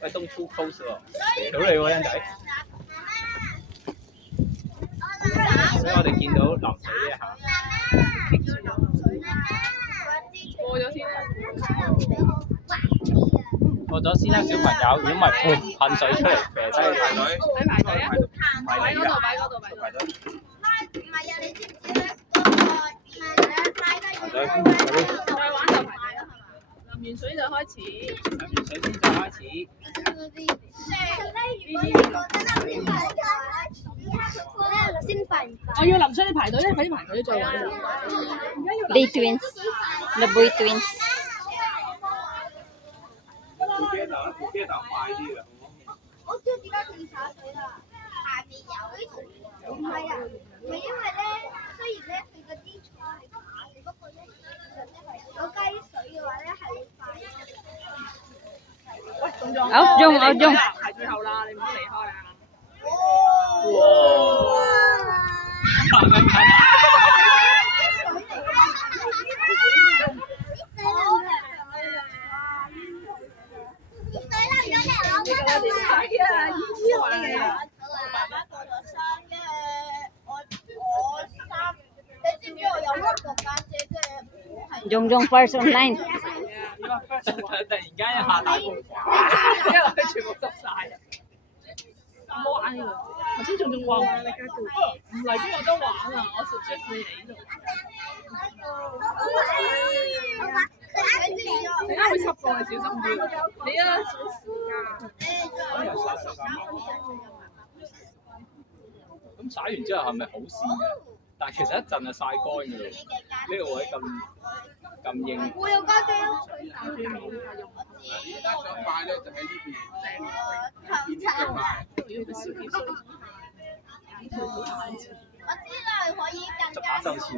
喂，don't too close 喎，到你喎，僆仔。所以我哋見到淋水呢一下，過咗先啦。過咗先啦，小朋友，如果唔係噴水出嚟，肥低你。喺排隊啊！擺嗰度，擺嗰度，擺嗰度。唔係啊！你知唔知咧？嗰個排隊，再玩就排隊啦，係嘛？淋完水就開始。淋完水先就開始。我要淋水，你排隊咧，快啲排隊再玩。They twins, the boy twins. 快啲啦！我知點解佢要灑水啦，下面有。唔係啊，唔係因為咧，雖然咧佢嗰啲菜係假嘅，不過咧其實咧有加啲水嘅話咧係會快。喂，仲仲。好，中。排最後啦，你唔好離開啊！哇！行緊近。爸爸過咗生嘅，我三，你知唔知我有一個家姐啫？中 first online. 突然間一下打風，因為佢全部濕晒。唔好玩㗎！頭先仲話你家姐唔嚟邊有得玩啊！我 suggest 你嚟呢度。陣間會濕過，你小心啲。你啊，咁洗完之後係咪好鮮嘅？但係其實一陣就曬乾㗎咯。呢個位咁硬。我有家姐咯。想快咧就喺呢邊。我知啦，可以更加。就打收錢。